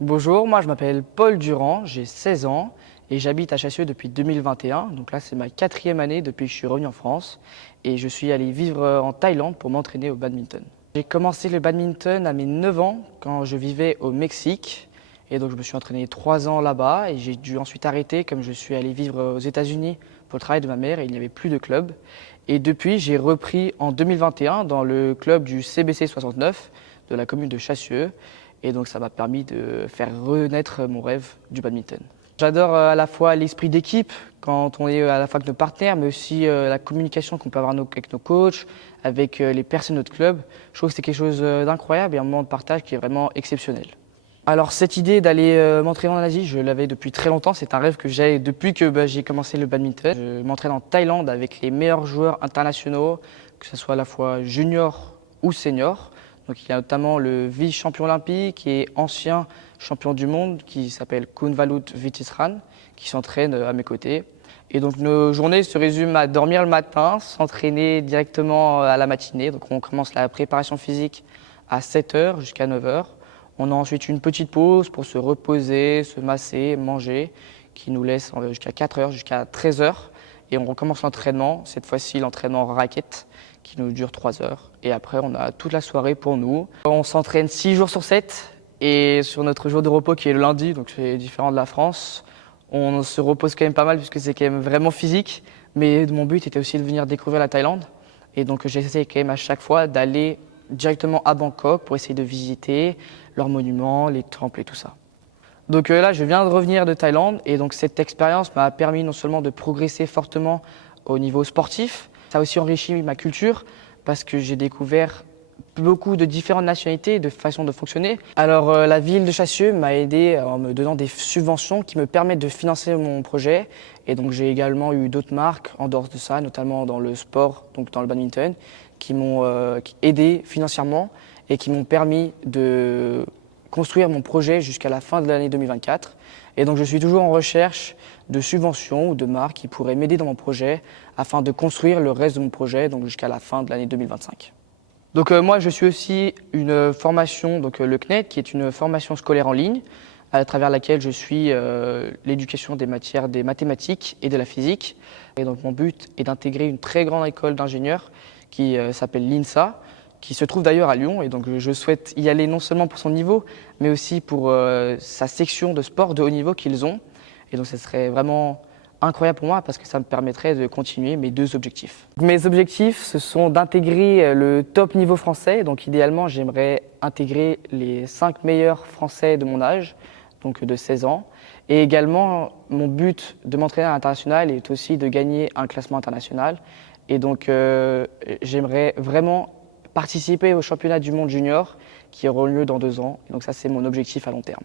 Bonjour, moi je m'appelle Paul Durand, j'ai 16 ans et j'habite à Chassieux depuis 2021. Donc là c'est ma 4e année depuis que je suis revenu en France et je suis allé vivre en Thaïlande pour m'entraîner au badminton. J'ai commencé le badminton à mes 9 ans quand je vivais au Mexique et donc je me suis entraîné 3 ans là-bas et j'ai dû ensuite arrêter comme je suis allé vivre aux États-Unis pour le travail de ma mère et il n'y avait plus de club. Et depuis j'ai repris en 2021 dans le club du CBC 69 de la commune de Chassieux. Et donc ça m'a permis de faire renaître mon rêve du badminton. J'adore à la fois l'esprit d'équipe quand on est à la fois avec nos partenaires, mais aussi la communication qu'on peut avoir avec nos coachs, avec les personnes de notre club. Je trouve que c'est quelque chose d'incroyable et un moment de partage qui est vraiment exceptionnel. Alors cette idée d'aller m'entraîner en Asie, je l'avais depuis très longtemps. C'est un rêve que j'ai depuis que j'ai commencé le badminton. Je m'entraîne en Thaïlande avec les meilleurs joueurs internationaux, que ce soit à la fois junior ou senior. Donc il y a notamment le vice-champion olympique et ancien champion du monde qui s'appelle Kunvalut Vitisran, qui s'entraîne à mes côtés. Et donc nos journées se résument à dormir le matin, s'entraîner directement à la matinée. Donc on commence la préparation physique à 7 h jusqu'à 9 h. On a ensuite une petite pause pour se reposer, se masser, manger, qui nous laisse jusqu'à 4 h, jusqu'à 13 h. Et on recommence l'entraînement, cette fois-ci l'entraînement raquette, qui nous dure 3 heures. Et après, on a toute la soirée pour nous. On s'entraîne 6 jours sur 7. Et sur notre jour de repos qui est le lundi, donc c'est différent de la France, on se repose quand même pas mal puisque c'est quand même vraiment physique. Mais mon but était aussi de venir découvrir la Thaïlande. Et donc j'essaie quand même à chaque fois d'aller directement à Bangkok pour essayer de visiter leurs monuments, les temples et tout ça. Donc là, je viens de revenir de Thaïlande et donc cette expérience m'a permis non seulement de progresser fortement au niveau sportif, ça a aussi enrichi ma culture parce que j'ai découvert beaucoup de différentes nationalités et de façons de fonctionner. Alors la ville de Chassieux m'a aidé en me donnant des subventions qui me permettent de financer mon projet et donc j'ai également eu d'autres marques en dehors de ça, notamment dans le sport, donc dans le badminton, qui m'ont aidé financièrement et qui m'ont permis de construire mon projet jusqu'à la fin de l'année 2024. Et donc je suis toujours en recherche de subventions ou de marques qui pourraient m'aider dans mon projet afin de construire le reste de mon projet donc jusqu'à la fin de l'année 2025. Donc moi je suis aussi une formation, donc le CNED, qui est une formation scolaire en ligne à travers laquelle je suis l'éducation des matières des mathématiques et de la physique. Et donc mon but est d'intégrer une très grande école d'ingénieurs qui s'appelle l'INSA, qui se trouve d'ailleurs à Lyon, et donc je souhaite y aller non seulement pour son niveau, mais aussi pour sa section de sport de haut niveau qu'ils ont. Et donc ce serait vraiment incroyable pour moi parce que ça me permettrait de continuer mes 2 objectifs. Mes objectifs, ce sont d'intégrer le top niveau français. Donc idéalement, j'aimerais intégrer les 5 meilleurs français de mon âge, donc de 16 ans. Et également, mon but de m'entraîner à l'international est aussi de gagner un classement international. Et donc j'aimerais vraiment participer au championnat du monde junior qui auront lieu dans 2 ans. Et donc ça, c'est mon objectif à long terme.